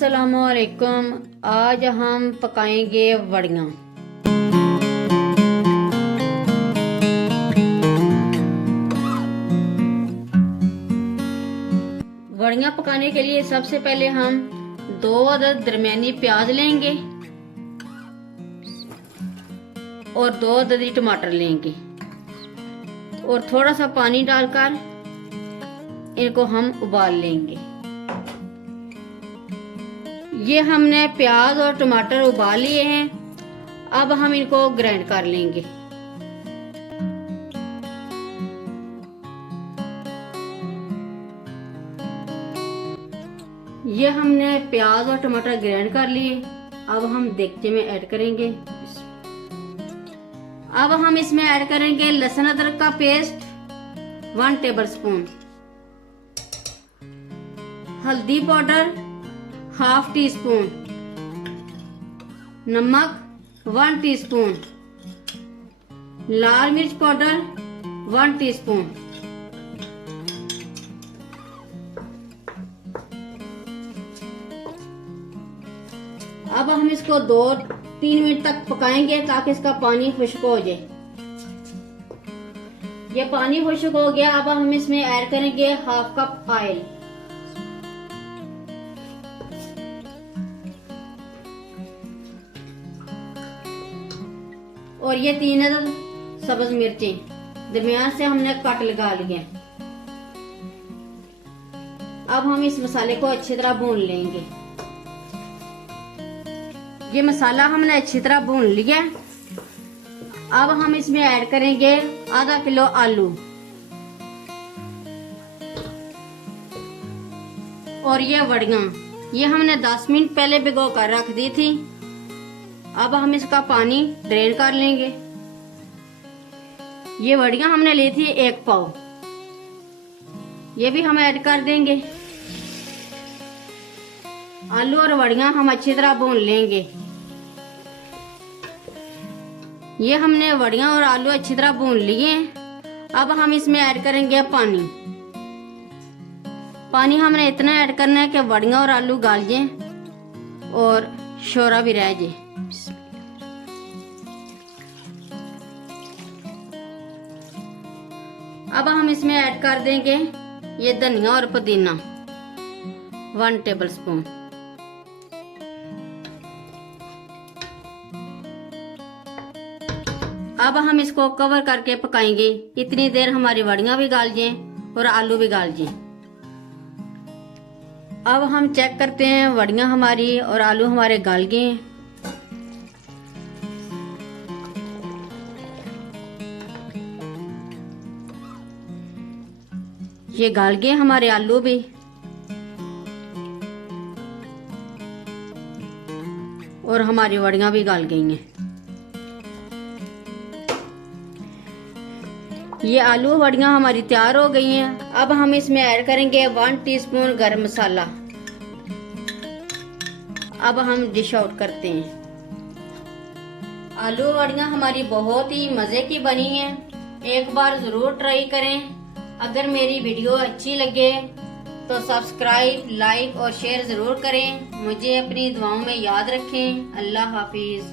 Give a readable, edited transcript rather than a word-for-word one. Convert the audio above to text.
अस्सलामुअलैकुम। आज हम पकाएंगे वड़ियाँ। वड़ियाँ पकाने के लिए सबसे पहले हम 2 अदद दरमियानी प्याज लेंगे और 2 अदद टमाटर लेंगे और थोड़ा सा पानी डालकर इनको हम उबाल लेंगे। ये हमने प्याज और टमाटर उबाल लिए हैं। अब हम इनको ग्राइंड कर लेंगे। ये हमने प्याज और टमाटर ग्राइंड कर लिए। अब हम देगचे में ऐड करेंगे। अब हम इसमें ऐड करेंगे लहसुन अदरक का पेस्ट 1 टेबलस्पून, हल्दी पाउडर 1/2 टीस्पून, नमक 1 टीस्पून, लाल मिर्च पाउडर 1 टीस्पून। अब हम इसको 2-3 मिनट तक पकाएंगे ताकि इसका पानी खुश्क हो जाए। ये पानी खुश्क हो गया। अब हम इसमें ऐड करेंगे 1/2 कप ऑयल। और ये 3 अदद सब्ज मिर्चें दरमियान से हमने कट लगा लिए। अब हम इस मसाले को अच्छी तरह भून लेंगे। ये मसाला हमने अच्छी तरह भून लिया। अब हम इसमें ऐड करेंगे आधा किलो आलू और ये वड़ियाँ। ये हमने 10 मिनट पहले भिगो कर रख दी थी। अब हम इसका पानी ड्रेन कर लेंगे। ये वड़ियाँ हमने ली थी 1 पाव। ये भी हम ऐड कर देंगे। आलू और वड़ियाँ हम अच्छी तरह भून लेंगे। ये हमने वड़ियाँ और आलू अच्छी तरह भून लिए। अब हम इसमें ऐड करेंगे पानी। पानी हमने इतना ऐड करना है कि वड़ियाँ और आलू गाल जाएं और शोरा भी रह जाए। अब हम इसमें ऐड कर देंगे ये धनिया और पुदीना 1 टेबलस्पून। अब हम इसको कवर करके पकाएंगे इतनी देर हमारी वड़ियाँ भी गाल जाएं और आलू भी गाल जाएं। अब हम चेक करते हैं वड़ियाँ हमारी और आलू हमारे गल गए हैं। ये गल गए हमारे आलू भी और हमारी वड़ियाँ भी गल गई हैं। ये आलू वड़ियाँ हमारी तैयार हो गई हैं। अब हम इसमें ऐड करेंगे 1 टीस्पून गरम मसाला। अब हम डिश आउट करते हैं। आलू वड़ियाँ हमारी बहुत ही मज़े की बनी हैं। एक बार ज़रूर ट्राई करें। अगर मेरी वीडियो अच्छी लगे तो सब्सक्राइब, लाइक और शेयर ज़रूर करें। मुझे अपनी दुआओं में याद रखें। अल्लाह हाफिज़।